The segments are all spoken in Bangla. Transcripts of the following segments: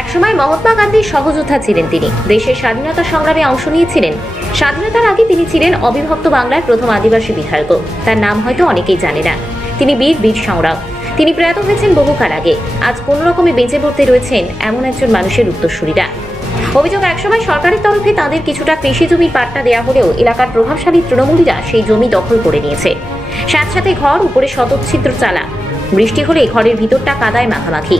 একসময় মহাত্মা গান্ধীর সহযোদ্ধা ছিলেন তিনি। দেশের স্বাধীনতা সংগ্রামে অংশ নিয়েছিলেন। স্বাধীনতার আগে তিনি ছিলেন অবিভক্ত বাংলার প্রথম আদিবাসী বিধায়ক। তার নাম হয়তো অনেকেই জানে না। তিনি বীর বীরসাও রাও। তিনি প্রয়াত হয়েছেন বহুকাল আগে। আজ কোনো রকমে বেঁচে পড়তে রয়েছেন এমন একজন মানুষের উত্তরসূরিরা। অভিযোগ, একসময় সরকারের তরফে তাদের কিছুটা কৃষি জমির পাট্টা দেওয়া হলেও এলাকার প্রভাবশালী তৃণমূলীরা সেই জমি দখল করে নিয়েছে। সাথে ঘর, উপরে শতচ্ছিদ্র চালা। বৃষ্টি হলে ঘরের ভিতরটা কাদায় মাখামাখি।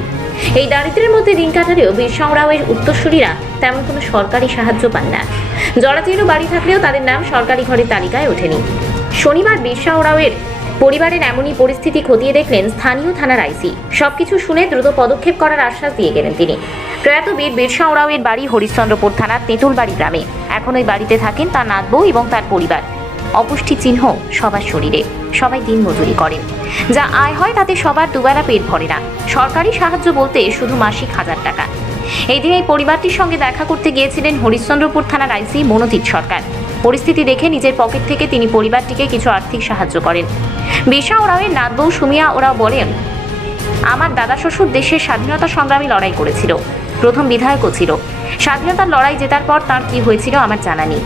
এই দারিদ্র্যের মধ্যে দিন কাটালেও বীরসাও রাওয়ের উত্তরসূরিরা তেমন কোনো সরকারি সাহায্য পান না। জরাজীর্ণ বাড়ি থাকলেও তাদের নাম সরকারি ঘরের তালিকায় ওঠেনি। শনিবার বীরসাও রাওয়ের পরিবারের এমনই পরিস্থিতি খতিয়ে দেখলেন স্থানীয় থানার আইসি। সবকিছু শুনে দ্রুত পদক্ষেপ করার আশ্বাস দিয়ে গেলেন তিনি। প্রয়াত বীর বীরসাও রাওয়ের বাড়ি হরিশ্চন্দ্রপুর থানার তেঁতুলবাড়ি গ্রামে। এখন ওই বাড়িতে থাকেন তার নাতবউ এবং তার পরিবার। অপুষ্টি চিহ্ন সবার শরীরে। সবাই দিন মজুরি করেন। যা আয় হয় তাতে সবার দুবেলা পেট ভরে না। সরকারি সাহায্য বলতে শুধু মাসিক 1000 টাকা। এই দিন এই পরিবারটির সঙ্গে দেখা করতে গিয়েছিলেন হরিশ্চন্দ্রপুর থানার আইসি মনোজিৎ সরকার। পরিস্থিতি দেখে নিজের পকেট থেকে তিনি পরিবারটিকে কিছু আর্থিক সাহায্য করেন। বীরসাও রাওয়ের নাতবউ সুমিয়া ওরাও বলেন, আমার দাদা শ্বশুর দেশের স্বাধীনতা সংগ্রামী লড়াই করেছিল। প্রথম বিধায়কও ছিল। স্বাধীনতার লড়াই জেতার পর তার কি হয়েছিল আমার জানা নেই।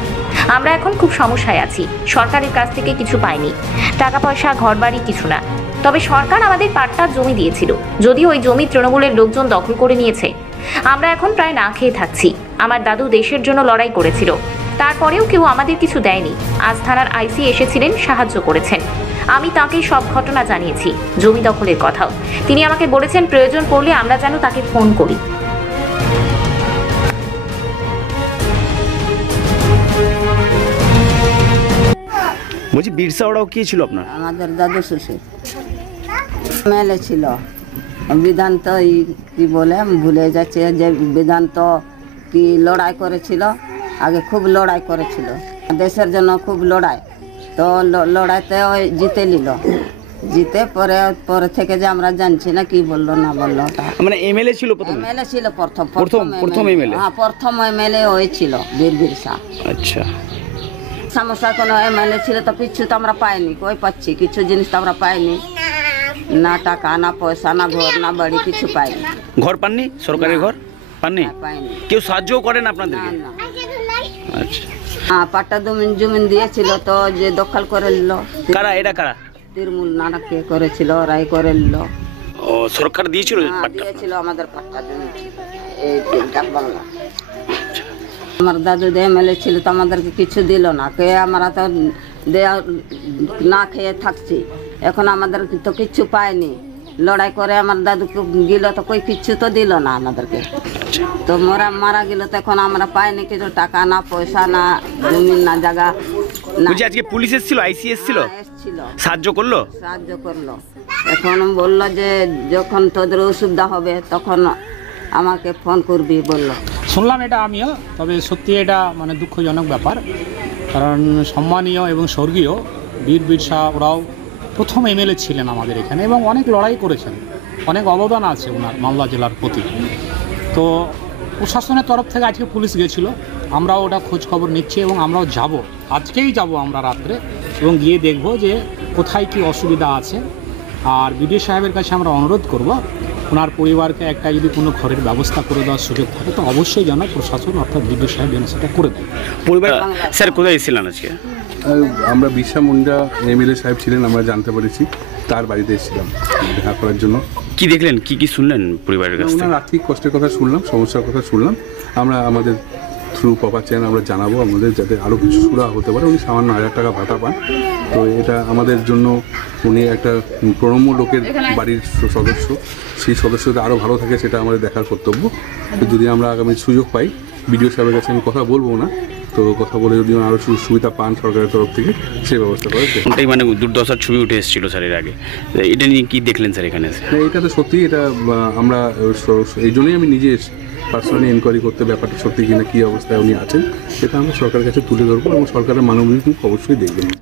আমরা এখন খুব সমস্যায় আছি। সরকারের কাছ থেকে কিছু পাইনি। টাকা পয়সা, ঘর বাড়ি কিছু না। তবে সরকার আমাদের পাট্টার জমি দিয়েছিল। যদিও ওই জমি তৃণমূলের লোকজন দখল করে নিয়েছে। আমরা এখন প্রায় না খেয়ে থাকছি। আমার দাদু দেশের জন্য লড়াই করেছিল। তারপরেও কেউ আমাদের কিছু দেয়নি। আজ থানার আইসি এসেছিলেন, সাহায্য করেছেন। আমি তাকে সব ঘটনা জানিয়েছি, জমি দখলের কথাও। তিনি আমাকে বলেছেন প্রয়োজন পড়লে আমরা যেন তাকে ফোন করি। বলছি, বীরসাও রাও কি ছিল আপনার? আমাদের দাদু শ্বশুর এমএলএ ছিল। বিধান তো কি বলে ভুলে যাচ্ছে, যে বিধান তো কি লড়াই করেছিল, আগে খুব লড়াই করেছিল দেশের জন্য, খুব লড়াই। তো লড়াইতে ওই জিতে নিল। জিতে পরে থেকে যে আমরা জানছি না কি বললো না বললো। মানে এমএলএ ছিল প্রথম? এমএলএ ছিল প্রথম এমএলএ। হ্যাঁ, প্রথম এমএলএ ওই ছিল বীর বীরসা। আচ্ছা, সমস্যা কোনো এমএলএ ছিল তো কিছু তো আমরা পাইনি। কই পাচ্ছি কিছু জিনিস তো আমরা পাইনি। না টাকা, না পয়সা, না ঘর, না বাড়ি, কিছু পাইনি। ঘর পাননি? সরকারি ঘর পাননি? পাইনি। কেউ সাহায্যও করেন আপনাদেরকে? না। আচ্ছা, হ্যাঁ, পাট্টা জমিন দিয়েছিল তো যে দখল করে নিল। কারা এটা? কারা? তৃণমূল নানা কে করেছিল, রায় করে নিল। ও, সরকার দিয়েছিল পাট্টা? দিয়েছিল আমাদের পাট্টা জমি। এই বাংলা আমার দাদু এমএলএ ছিল তো আমাদেরকে কিছু দিল না। কে আমরা তো দেয়া না খেয়ে থাকছি। এখন আমাদের তো কিচ্ছু পায়নি। লড়াই করে আমার দাদু গেল তো কই কিচ্ছু তো দিল না আমাদেরকে। তো মারা গেল তো এখন আমরা পাইনি কিছু, টাকা না পয়সা, না জমি, না জায়গা না। আজকে পুলিশ এসেছিল, আইসি এসেছিল, সাহায্য করলো? সাহায্য করলো। এখন বললো যে যখন তোদের অসুবিধা হবে তখন আমাকে ফোন করবি বললো। শুনলাম এটা আমিও, তবে সত্যি এটা মানে দুঃখজনক ব্যাপার। কারণ সম্মানীয় এবং স্বর্গীয় বীর বীরসাও রাও প্রথম এমএলএ ছিলেন আমাদের এখানে এবং অনেক লড়াই করেছেন। অনেক অবদান আছে ওনার মালদা জেলার প্রতি। তো প্রশাসনের তরফ থেকে আজকে পুলিশ গেছিলো। আমরাও ওটা খোঁজ খবর নিচ্ছি এবং আমরাও যাব, আজকেই যাব আমরা রাত্রে, এবং গিয়ে দেখব যে কোথায় কি অসুবিধা আছে। আর বিডিও সাহেবের কাছে আমরা অনুরোধ করব, ওনার পরিবারকে একটা যদি কোনো ঘরের ব্যবস্থা করে দেওয়ার সুযোগ থাকে তো অবশ্যই যেন প্রশাসন অর্থাৎ বিডিও সাহেব যেন সেটা করে দেয়। পরিবার স্যার কোথায় এসেছিলেন আজকে? আমরা বিরসা মুন্ডা এমএলএ সাহেব ছিলেন, আমরা জানতে পেরেছি, তার বাড়িতে এসেছিলাম দেখা করার জন্য। কি দেখলেন, কি শুনলেন পরিবারের কাছ থেকে? ওনার আর্থিক কষ্টের কথা শুনলাম, সমস্যার কথা শুনলাম। আমরা আমাদের থ্রু প্রপার চ্যানেল আমরা জানাবো আমাদের, যাতে আরও কিছু সুরা হতে পারে। উনি সামান্য 1000 টাকা ভাতা পান। তো এটা আমাদের জন্য, উনি একটা প্রণম্য লোকের বাড়ির সদস্য, সেই সদস্যদের আরও ভালো থাকে সেটা আমাদের দেখার কর্তব্য। তো যদি আমরা আগামী সুযোগ পাই, বিডিও সাহেবের কাছে আমি কথা বলবো না, তো কথা বলে যদি আরও সুবিধা পান সরকারের তরফ থেকে সেই ব্যবস্থা করে। এটাই মানে দুর্দশার ছবি উঠে এসেছিল স্যার এর আগে। এটা নিয়ে কি দেখলেন স্যার এখানে? এটা তো সত্যি, এটা আমরা এই জন্যই আমি নিজে পার্সোনালি এনকোয়ারি করতে, ব্যাপারটা সত্যি কিনা, কী অবস্থায় উনি আছেন সেটা আমরা সরকারের কাছে তুলে ধরবো এবং সরকারের মানবিক মুখ অবশ্যই দেখবেন।